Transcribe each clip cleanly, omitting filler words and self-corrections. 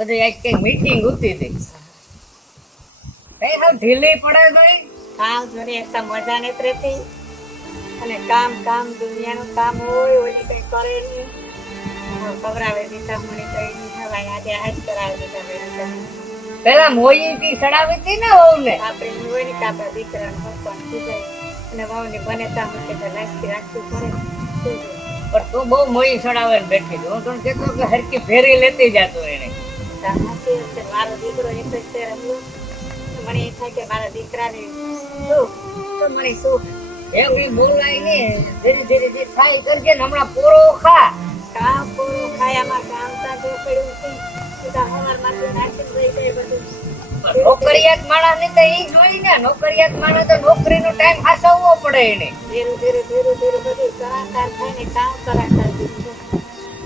બધી આજ કઈ મીટિંગ હતી કઈ હાલ ઢીલી પડે ભાઈ કામ જોડે એકતા મજા નથી રહેતી અને કામ કામ દુનિયાનું કામ હોય ઓલી કઈ કરે નહીં ખવડાવે દીધા મને કઈ નહીં થવાય આજે આજ કરાવી દીધા પેલા મોઈ થી સડાવી હતી ને વહુને આપણે હોય ને કે આપણા દીકરાને હસવાનું પૂજાય અને વહુને બને ત્યાં મૂકે તો રાખી રાખવું પડે પણ તું બહુ મોઈ સડાવે ને બેઠી હું તને કેતો કે હરકી ફેરી લેતી જાતો એને મારો દીકરો એક જ છે રમ્યો મને એ થાય કે મારા દીકરાને સુખ તો મને સુખ એમ બી બોલાય ને ધીરે ધીરે જે થાય કરજે ને હમણાં પોરો ખા કામ પૂરું ખાય અમાર કામ તા જો પડ્યું છે સીધા હવારમાંથી નાખીને રહી જાય બધું નોકરિયાત માણસ ને તો ઈ જોઈ ને નોકરિયાત માણસ તો નોકરીનો ટાઈમ હાસવવો પડે એને ધીરે ધીરે બધું કરાકાર થાય ને કામ કરાકાર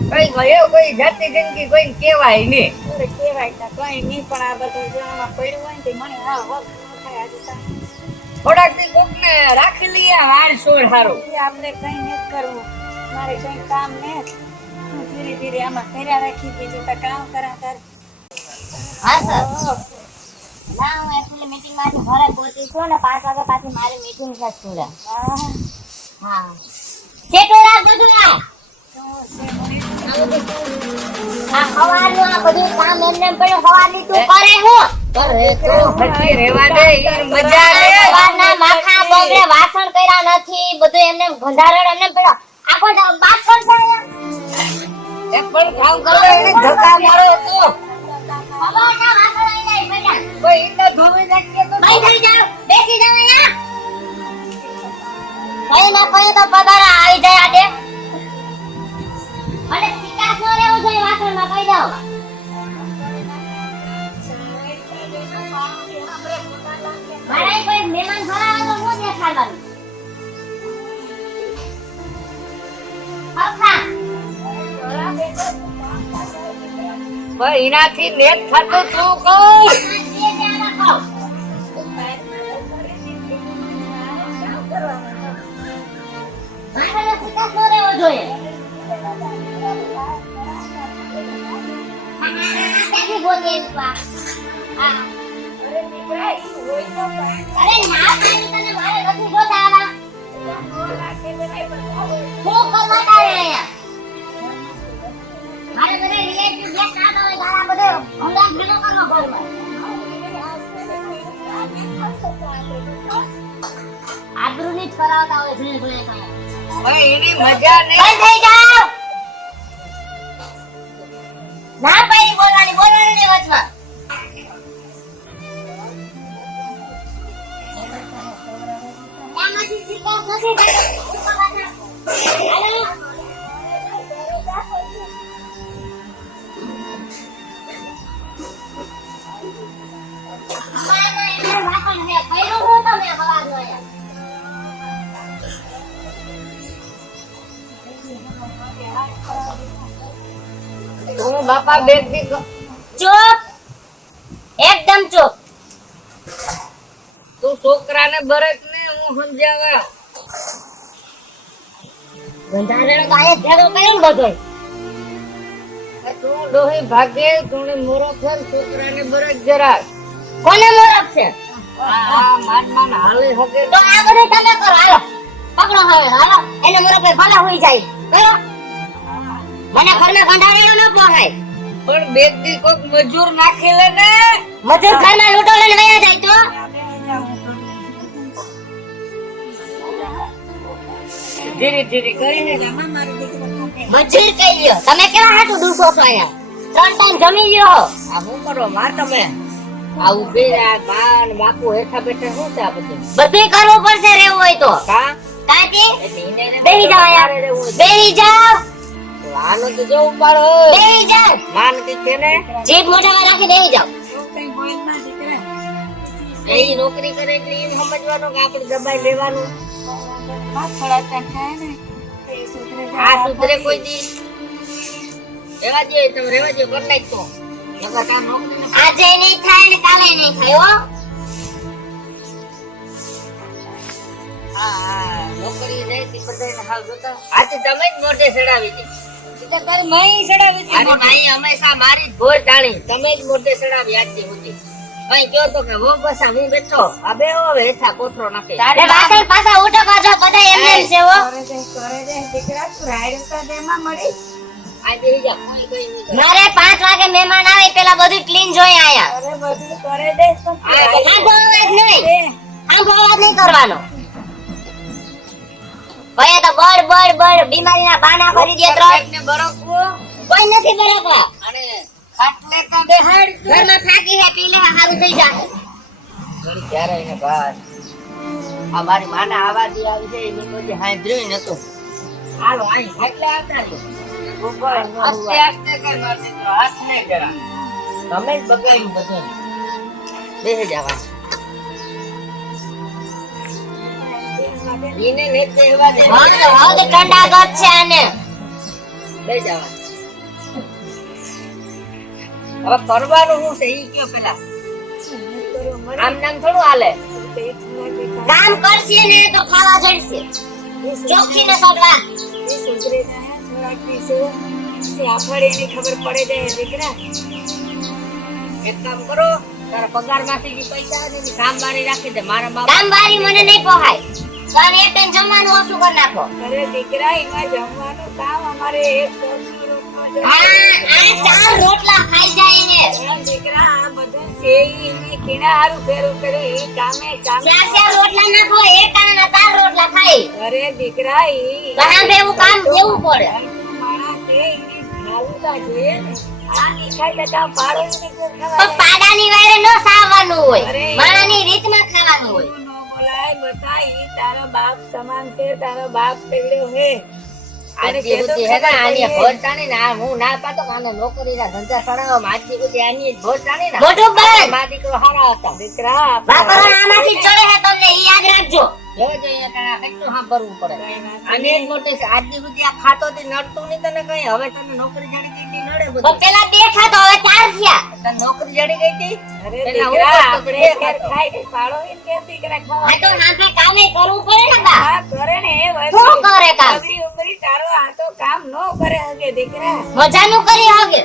કઈ ગયો કોઈ જાતિ જિંદગી કોઈ કેવાય ને કેવાય ના કઈ નહીં પણ આ બધું જો આમાં પડ્યું હોય ને તે મને હા વખ ન થાય આજે થોડાક દી કોક ને રાખી લઈએ હાર સોર હારો આપણે કઈ નથી કરવું મારે કઈ કામ ને ધીરે ધીરે આમાં કર્યા રાખી બીજું તો કામ કરાકાર હા સર ના હું એકચ્યુઅલી મીટિંગ માંથી ઘરે પહોંચી છું ને 5 વાગ્યા પાછી મારી મીટિંગ છે સ્કૂલે હા કેટલું રાત બધું આ હવાનું આ બધું કામ એમને પડ્યું હવાની તું કરે હું અરે તો પછી રેવા દે ઈ મજા લે હવાના માખા બગડે વાસણ કર્યા નથી બધું એમને ગંધારણ એમને પડ્યો આખો બાથરૂમ છે એક પણ કામ કરો એને ધક્કા મારો તો હવાના વાસણ અહીં નહીં પડ્યા કોઈ ઈ તો ધોવી નાખીએ તો ભાઈ થઈ જાવ બેસી જાવ અહીંયા કઈ ના કઈ તો પગાર આવી જાય આજે અને વિકાસ નો રહેવું જોઈએ વાસણમાં કહી દો મારા કોઈ મહેમાન ભરાવે તો હું દેખાડવાનું અખા ભાઈ એનાથી નેટ થતું તું કોઈ વાસણમાં વિકાસ નો રહેવો જોઈએ ત્યાંથી ગોતી એવા હા અરે ના પાણી તને મારે નથી જોતા આવા હું કરવા તારે અહીંયા મારે બધે રિલેટિવ ગેસ ના હોય ગાળા બધે હમણાં ભેગો કરવા બોલવા આબરૂની જ કરાવતા હોય ધીરે ધીરે કહે ભાઈ એની મજા નહીં બંધ થઈ જાઓ ના પાડી બોલવાની નહીં વચમાં આમાંથી વિકાસ નથી થતો તું બાપા બેગ દી ચૂપ એકદમ ચૂપ તું છોકરાને બરક ને હું સમજાવા બંધારણો તો આયે ભેગો કરીને બધો તું ડોહી ભાગે તું મોરો ફેર છોકરાને બરક જરા કોને મોરખ છે આ માન માન હાલે હકે તો આ બધું તમે કરો હાલો પકડો હવે હાલો એને મોરખ ભાઈ ભલા હોઈ જાય કરો મને ઘરમાં બંધારણો ન પોહાય પણ બેગ દી કોક મજૂર નાખી લે ને મજૂર ઘરમાં લૂંટો લઈને વયા જાય તો ધીરે ધીરે કરીને મજૂર કહી લ્યો તમે કેવા હાટુ દુસો છો અહીંયા 3 ટાઈમ જમી લ્યો આ હું કરો માં તમે આવું બે આ બાન બાપુ હેઠા બેઠા શું છે આ બધું બધું કરવું પડશે રહેવું હોય તો કા કાકી એટલે ઈને બેહી જાવ અહીંયા બેહી જાવ આનો તો જો ઉપાડો બેહી જાવ માન કે છે ને જીભ મોઢામાં રાખી બેહી જાવ એ નોકરી કરે એટલે એમ સમજવાનું કે આપણે દબાઈ લેવાનું આ સુધરે કોઈ દી રેવા દે તમે રેવા દે કર નાખ તો નકર કામ નોકરી ને આજે નહીં થાય ને કાલે નહીં થાય હો હા નોકરી રહી તી બધાને હાલ જોતા આથી તમે જ મોઢે ચડાવી દી તો તારી માઈ સડાવી હતી મારી માઈ હંમેશા મારી જ ભોર ટાણી, તમે જ મોઢે સડાવી આજથી સુધી. કઈ કયો તો કે હું બસા હું બેઠો, આ બે હવે હેઠા કોથરો નાખે. તારે વાસણ પાછા ઉઠો પાછો બધા એમ એમ છે હો. કરે દે દીકરા તું રાયડું તો દેમાં મળી. આ બેહી જા, કોઈ કઈ નહીં કરે. મારે 5 વાગે મહેમાન આવે પેલા બધું ક્લીન જોઈ આયા. અરે બધું કરે દે આંધો અવાજ નહીં, આંધો અવાજ નહીં કરવાનો. ભાઈ તો બળ બીમારીના બાના કરી દે ત્રણ. એકને બરકવું કોઈ નથી બરાબર. અને ખાટલે તો બેહાડ. ઘરમાં થાકી હે પી લે હારું થઈ જાય. ઘડી ક્યારે એને ભાત. આ મારી માને આવાજી આવી છે એની કોઈ હાંભળ્યું નતું. હાલો આઈ ખાટલે આવતા રહ્યો. આસ્તે આસ્તે કઈ મારતી તો હાથ નહીં જરા. તમે જ બગાડ્યું બધું. બેહી જાવા. ઈને ને કહેવા દે. હદ ઠંડા ગત છે આને. લઈ જાવા. હવે કરવાનું શું છે ઈ કયો પેલા. આમ નામ થોડું હાલે. કામ કરશે ને તો ખાવા જડશે. ચોખ્ખી ને સગડા. ખબર પડે જાય દીકરા. એક કામ કરો, તારા પગાર માંથી જે પૈસા આવે ને કામ બારી રાખી દે. મારા મા કામ બારી મને નહીં પોહાય. તને એક ટાઈમ જમવાનું ઓછું કરી નાખો. અરે દીકરા એમાં જમવાનું કામ અમારે એક સરસો રોટલો આ 4 રોટલા ખાઈ જાય ને. દીકરા આ બધા સેઈ ને કેના હારું ફેરું કરે એ કામે 4 રોટલા નાખો એક ટાણા 4 રોટલા ખાઈ. અરે દીકરા ઈ બહાર બેવું કામ દેવું પડે. માણસ છે ઈ ખાલું જોઈએ ને આ ની ખાઈ તો કામ પાડો ને તો પાડાની વાયરે ન સાવવાનું હોય. અરે. માણાની રીતમાં ખાવાનું હોય. નો બોલાય બસા ઈ તારો બાપ સમાન છે તારો બાપ પેડ્યો હે આજથી સુધી હે ને આની ભોજ ટાણી ને આ હું ના પાતો કે આને નોકરીના ધંધા સડાવવામાં આજથી સુધી આની જ ભોજ ટાણી ને. મોઢું બંધ. મા દીકરો હારા હતા. દીકરા બાપરો આમાંથી ચડે છે તમને ઈ યાદ રાખજો. જોઈ જોઈએ કે આ કેટલું સાંભળવું પડે. આને જ મોટી છે. આજથી સુધી આ ખાતો થી નડતું નહીં તને કઈ. હવે તને નોકરી જડી ગઈ તી નડે તો બધું. પેલા 2 ખાતો હવે 4 થયા. તને નોકરી જડી ગઈ તી. અરે પેલા હું દીકરા કરતો તો આપણે બે ઘેર ખાતો. ખાઈ કે પાડો ઈ કે દીકરા આ ખાવા તો હાથે કામે કરવું પડે ને બા. હા કરે ને એ શું કરે કામ? અગડી ઉમરી તારો આ તો કામ નો કરે હગે દીકરા મજાનું કરી હોગે.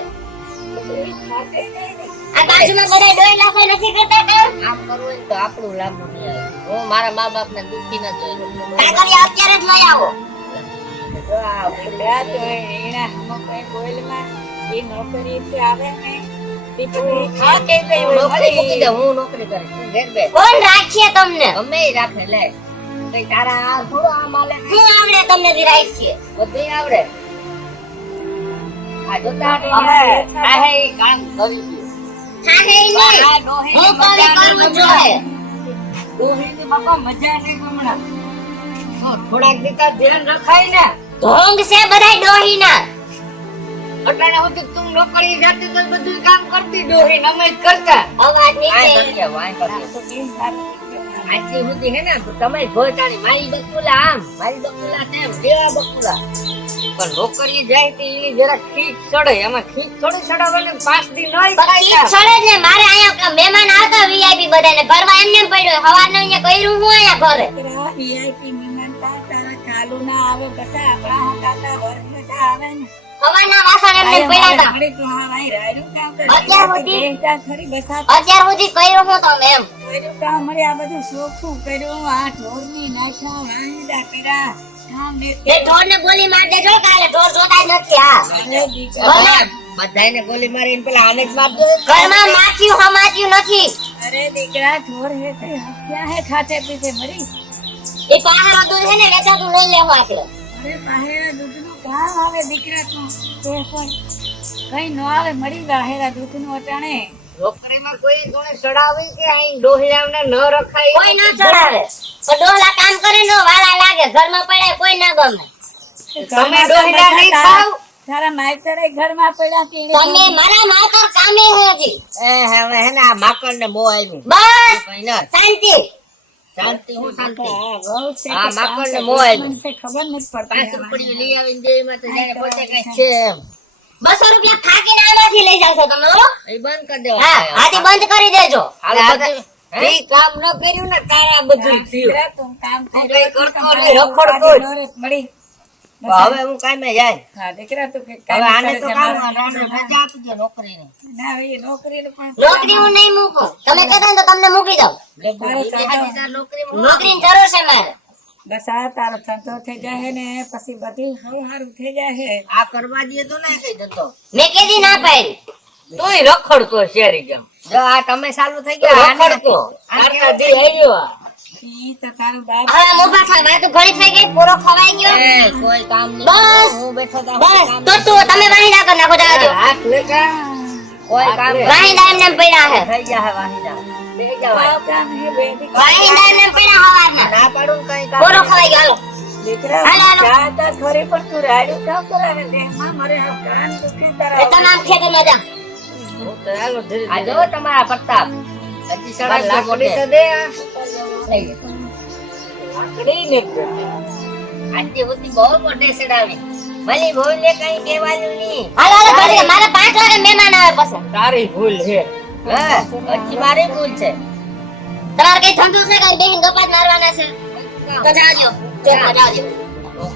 ઈ ખાતે નહીં ને. આ બાજુમાં બધા ડોય લાખો નથી કરતા કામ. આમ કરવું હોય ને તો આપણું લાંબુ નહીં આવે. હું મારા મા બાપ ને દુખી ન જોઈ. કાકરિયા અત્યારે જ લઈ આવો. જો આ બોલ્યા તો એના હમો કોઈ બોલમાં ઈ નોકરી થી આવે ને ઈ પછી ખાતે ગઈ હોય નોકરી મૂકી મળી. દે. હું નોકરી કરીશ. તું ઘેર બેસ. કોણ રાખીએ તમને? ગમે ઈ રાખે લે. કઈ તારા આ થોડું આમ હાલે ને. શું આવડે તમને જે રાખીએ? બધુંય આવડે. આ જોતા હટો હવે આ હે ઈ કામ કરી દે. થાને ઈ નહીં. આ ડોહી હું કોને કરવું જોઈએ? ડોહીની બાપા મજા નહીં હમણાં. તો થોડાક દીકરા ધ્યાન રખાય ને. ઢોંગ છે બધાય ડોહીના. અટાણે સુધી તું નોકરી જાતી તો બધું કામ કરતી ડોહી અમે જ કરતા. અવાજ આ નીચે. કરીએ, વાંય કરીએ. તો કેમ સારું આજથી સુધી હે ને તમે ભોજાણી મારી બકુલા આમ મારી બકુલા તેમ દેવા બકુલા પણ નોકરી જાય તો ઈ જરા ખીચ ચડે. એમાં ખીચ થોડી ચડાવે ને 5 દી નહીં પક્ષી છોડે જ ને. મારે અહીંયા મહેમાન આવતા VIP બધાને ઘરમાં એમને એમ પડ્યું. હવારનું અહીંયા કર્યું હું અહીંયા ઘરે. દીકરા VIP મહેમાન તારા ચાલુ ના આવે બસા આપણા હાથા વર્ષ ના આવે ને હવારના વાસણ એમને એમ પડ્યા હતા. આપણે તો હા ભાઈ રાયડું કામ કરે. અત્યાર સુધી? બેસતા ખરી બસા અત્યાર સુધી કર્યું હું તમે એમ. કર્યું કામ મળે આ બધું સોખું કર્યું આ ઢોરની નાખા વાંદા કર્યા કામ ને એ ઢોરને ગોલી માર દેજો કાલે ઢોર જોતા જ નથી. હા અરે દીકરા બધાને ગોલી મારીને પેલા આને જ માર દે. ઘરમાં માખ્યું હમાચ્યું નથી. અરે દીકરા ઢોર હે તે હત્યા હે ખાતે પીતે મરી એ પહાડો દૂધ છે ને વેચાતું લઈ લેવું આપણે. અરે પાહેરા દૂધનું કામ આવે દીકરા તું તે પણ કઈ ન આવે મરી પાહેરા દૂધનું અટાણે નોકરીમાં કોઈ કોને ચડાવે કે અહીં ડોહિયાને ન રખાય. કોઈ ના ચડાવે. તો ડોલા કામ કરે ને વાલા લાગે. ઘરમાં પડે કોઈ ના ગમે. તમે ડોહિયા નહીં ખાવ. તારા માયતરે ઘરમાં પડ્યા કે એને તમે મારા માતર કામે હે હજી. એ હવે હે ને આ માકડને મોહ આવ્યું. બસ કઈ ના શાંતિ. શાંતિ હું શાંતિ. આ વહુ છે આ કે માકડને શાંતિ મોહ આવ્યું. દુશ્મન છે ખબર નથી 5 પડતી રૂપિયા લઈ આવીને દે એમાં તો જાણે પોતે કઈ છે એમ. 200 રૂપિયા થાકીને આમાંથી લઈ જાવ છો તમે હો? એ બંધ કરી દેવા. હા આથી બંધ કરી દેજો. હાલે બધું. એ કામ ન કર્યું ને તારા બધું થયું. દીકરા તું કામ તું કર્યું કઈ કરતો તમારે નહીં, રખડતો જ. ડોરે મળી હવે હું કામે જાય. હા દીકરા તું કે હવે આને તો કામ આને રજા આપી દે નોકરીને. ના એ નોકરીને પણ નોકરી હું નહીં મૂકું. તમે કહેતા ને તો તમને મૂકી દઉં. નોકરીની જરૂર છે મારે. બસ આ તારો ધંધો થઈ જાય ને પછી બધું સારું થઈ જાય. આ કરવા દે તો ના કઈ ધંધો. મેં કીધી ના પાડી. તોય રખડતો શેરી કેમ? જો આ તમે ચાલુ થઈ ગયા રખડતો. આટલા દી આવ્યો. ઈ તો તારું બાપ હવે મોભા ખા વાત ઘણી થઈ ગઈ. પૂરો ખવાઈ ગયો. એ કોઈ કામ નહીં. બસ. હું બેઠો તો બસ તો તું તમે વાહિદા કર નાખો જવા દો. હાથ લેકા કોઈ કામ વાહિદા એમને એમ પડ્યા હે. થઈ ગયા વાહિદા. બે જવાય. કામ હે બેટી. વાહિદા એમને એમ પડ્યા હવારના. ના પાડું કઈ કામ. પૂરો ખવાઈ ગયો. હાલો. દીકરા હાલો, હાલો. જાતા ખરી પણ તું રાડ્યું કામ કરાવે દે માં મારે આ કાન દુખે એ તારા તમે આમ ખેતરમાં જાઓ. આ જો તમારા પ્રતાપ. હજી સડા લાકડી તો દે આ. લઈ લે. લાકડી ને આજે હોતી બહુ મોટે સડાવી. ભલી ભોલે કઈ કહેવાનું નહીં. હાલો હાલો જલ્દી. મારે 5 વાગે મહેમાન આવે પછી. તારી ભૂલ છે. હા હજી મારી ભૂલ છે. તમારે કઈ ધંધો છે કે બેહીન ગપાત મારવાના છે? તો જાજો. ચોકમાં જાજો.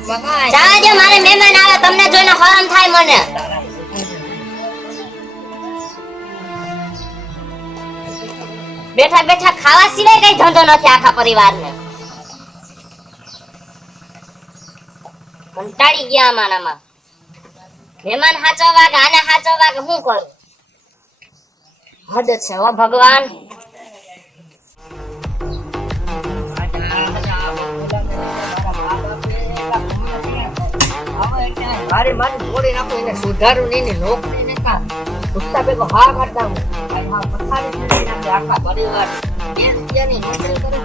મકાઈ. જાજો મારે મહેમાન આવે તમને જોઈને હરામ થાય મને. બેઠા બેઠા ખાવા સિવાય કઈ ધંધો નથી આખા પરિવારને. કંટાળી ગયા આમાં. મહેમાન હાચવવા કે આને હાચવવા કે શું કરું? હદ છે હો ભગવાન. મારી માની છોડી નાખો એને સુધારું નહીં ને નોકરી ને કા પુસ્તા ભેગો હા કાઢતા હું ભાઈ હા પથારી કરી નાખે આખા પરિવાર બે રૂપિયાની નોકરી કરે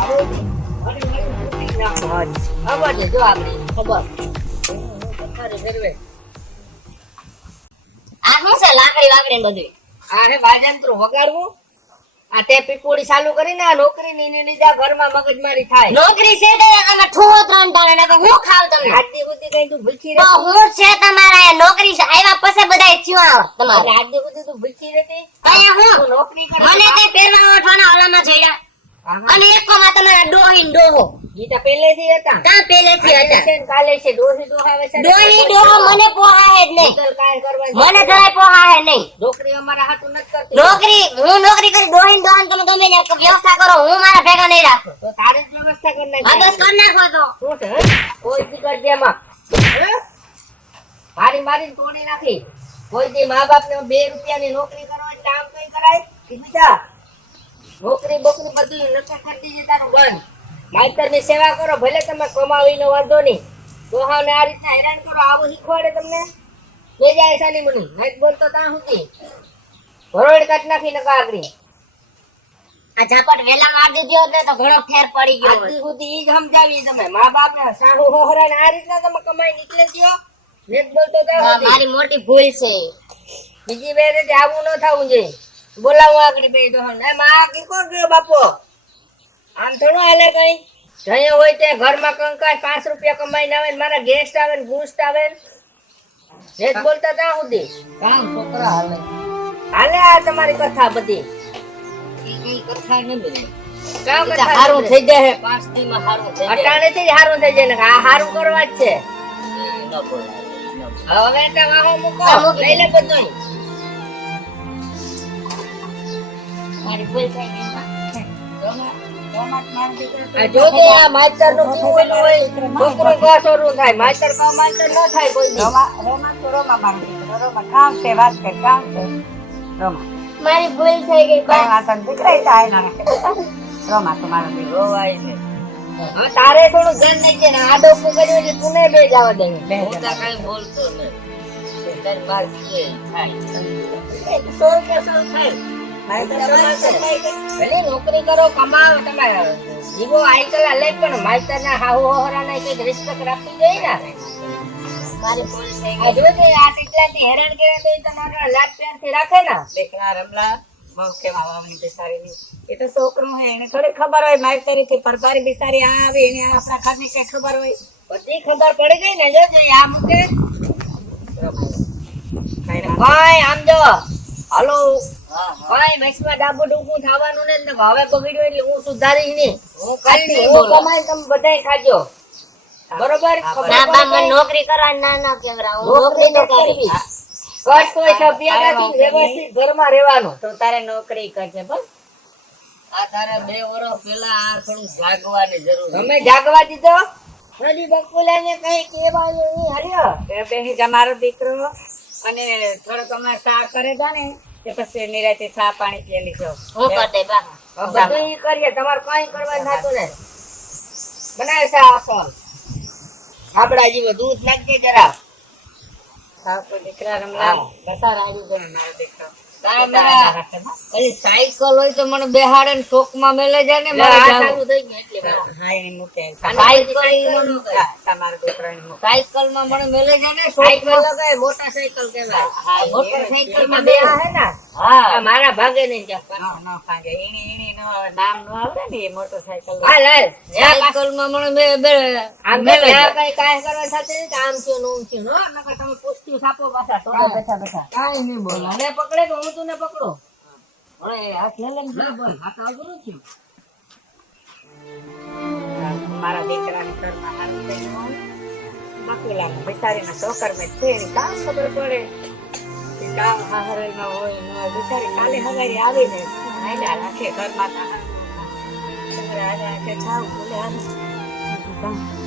આવો નાખો આજ ખબર છે જો આપણી ખબર પથારી ફેરવે આ શું છે લાકડી વાકડી ને બધું? આ હે વાજંત્રો વગાડવું આ તે પીપોડી ચાલુ કરીને આ નોકરી ની લીધા ઘરમાં મગજમારી થાય નોકરી છે તો આમાં ઠુઓ 3 પાણે ને હું ખાવ તમને? આટલી બધી કઈ તું ભૂખી તો રહેતી હું છે તમારા એ નોકરી છે આવ્યા પછી બધાય થયું આવે તમારે. આટલી બધી તું ભૂખી રહેતી અહીંયા તું હું નોકરી કરે મને તે પહેરવા ઓઠવાના ઓલામાં જઈડા આહા. અને એકમાં તમારા ડોહીન ડોહો ઈ તો પહેલેથી હતા તા પહેલેથી આજે હતા. છે ને કાલે છે ડોહી દોહાવે છે ને ડોહી ડોહો મને પોહાય જ નહીં. નીકળ કાંઈ કરવાની મને જરાય પોહાય નહીં. નોકરી અમારા હાથું નથી કરતી નોકરી હું નોકરી કરી ડોહીન ડોહાન તમે ગમે ત્યાં વ્યવસ્થા કરો હું મારા ભેગા નહીં રાખું. તો તારે જ વ્યવસ્થા કરી આદેશ નાખી કરી નાખો તો. શું છે હે? કોઈ દી કરજે એમાં હે? મારી મારી તોડી નાખી કોઈ દી મા બાપ ને 2 રૂપિયાની નોકરી કરો એટલે આમ કઈ કરાય કે બીજા નોકરી બોકરી બધું નકા કરી દીધી તારું બંધ માઈતર ની સેવા કરો ભલે તમે કમાવીનો વાંધો નહીં દોહાને આ રીતના હેરાન કરો આવું શીખવાડે તમને બે જાય સાની મને નાઈટ બોલતો ત્યાં સુધી ભરોડ કાઢ નાખી નકા આગળી આ ઝાપટ વેલા માર દીધો હોત ને તો ઘણો ફેર પડી ગયો હોત. આટલી સુધી ઈ જ સમજાવી તમે મા બાપ ને સાહુ હોહરા ને આ રીતના તમે કમાઈ નીકળે દ્યો નેટ બોલતો ત્યાં સુધી મારી મોટી ભૂલ છે. બીજી વાર એટલે આવું ન થવું જોઈએ બોલાવું આગળ બે દોહન એ માં આગળ કોણ ગયો બાપો આમ થોડું હાલે કઈ જઈએ હોય તે ઘરમાં કંકાય 5 રૂપિયા કમાઈને આવે ને મારા ગેસ્ટ આવે ને ગુસ્ટ આવે ને નેટ બોલતા ત્યાં સુધી કામ છોકરા હાલે હાલે આ તમારી કથા બધી કઈ કથા ન બને. કામ કથા હારું થઈ જાય 5 દી માં હારું થઈ અટાણેથી જ હારું થઈ જાય ને આ હારું કરવા જ છે હવે તો વાહો મૂકો લઈ લે બધું મારી ભૂલ થઈ ગઈ. આ જોજે આ માસ્ટર નું કેવું હોય છોકરું કો સોરું થાય માસ્ટર કો માસ્ટર ન થાય કોઈ દી કામ છે વાત કર કામ છે રોમા મારી ભૂલ થઈ ગઈ. કઈ વાત નથી દીકરા ઈ તાય ના રોમા તમારો દીકરો રોવાય ને હા તારે થોડું ધ્યાન નહીં છે ને આ ડોકું કર્યું છે તું ને બે જવા દે હું તો કઈ બોલતો નહીં તાર બાર કે થાય સોળ કે સોળ થાય ભલે નોકરી કરો કમાવો તમે જીવો આઈકલા લે પણ માસ્ટર ના હાહુ હોહરા ના કઈક રિસ્પેક્ટ રાખવી જોઈએ ને મારી ભૂલ થઈ આ ગઈ. જોજે આ ટીકલાથી હેરાન કરે તો ઈ તને લાડ પ્યારથી રાખે ને દીકરા રમલા બહુ કેવા વાવની બિચારી ની એ તો છોકરું હે એને થોડી ખબર હોય મારી તરીકે પરપારી બિચારી આ આવી એને આપણા ઘરની કઈ ખબર હોય બધી ખબર પડી ગઈ ને જોજે આ મૂકે કઈ ના ભાઈ આમ જો હાલો ભાઈ મેક્સમાં ડાબુ ડૂબું થવાનું ને હવે બગડ્યું એટલે હું સુધારીશ નહીં હું કઈ નહીં હું બોલું. કમાઈ તમે બધાય ખાજો બરોબર હા, ખબર ના બા મને પડે? નોકરી કરવાની ના ના કેવરા હું નોકરી નોકરી તો તો કરવી. કરવી કટ કોઈ સભ્યતાથી કાંઈ વાંધો વ્યવસ્થિત ઘરમાં રહેવાનું. તું તારે નોકરી કરજે બસ. આ તારે 2 વર્ષ પહેલા આ થોડું જાગવાની જરૂર છે. તમે જાગવા દીધો? હજી બકુલાને કઈ કહેવાયું નહીં, હાલ્યો. એ બેહી જા મારો દીકરો અને થોડોક અમારે સા કરે તા ને તે પછી નિરાતે સા પાણી પી લીધો. હું કરી દે બા આ બધું ઈ કરીએ, તમારે કાંઈ કરવાનું થતું નહીં. બનાવે છે આખો. આપડા જેવો દૂધ નાખજે જરા. સાવ કોઈ દીકરા રમલા બસાર આવી ગયો મારો દીકરો. તારે મારા ઓલી સાયકલ હોય તો મને બેહાડે ને શોકમાં મેલે જાય ને મારે આ જાવું. ચાલુ થઈ ગયું એટલે બા. હા એને મૂકે સાયકલ ઈ મને કહે. તમારો દીકરો એને મૂકે. સાયકલમાં મને મેલે જાય ને શોકમાં લગાય, મોટા સાયકલ કહેવાય. હા, એ મોટર એને- સાયકલમાં બે હે ને હા મારા ભાગે નહીં જતા. નો ભાંગે. એની નો નામ નો આવડે ને એ મોટરસાયકલ હાલ હાલ સાયકલમાં મને આમ તો ત્યાં કઈ કાંઈ કરવા થતું નથી કે આમ થયું ને ઓમ થયું. હો, નકર તમે પૂછતું સાપો પાછા ટોળા બેઠા બેઠા. કાંઈ નહીં બોલો. મને પકડે તો હું તું ને પકડો. હવે હાથ લે લે ને ના બોલ. હાથ અઘરું થયું. મારા દીકરાને ઘરમાં હાથ થઈને બકુલાને બિચારીને છોકરમાં છે એની કામ ખબર પડે કે કામ હાહરેલમાં હોય ન હોય. બિચારી કાલે હવારે આવીને હાલ્યા રાખે ઘરમાં તા. છોકરા હાલ્યા કે જાવ બોલે હાલ. બીજું કાંઈ.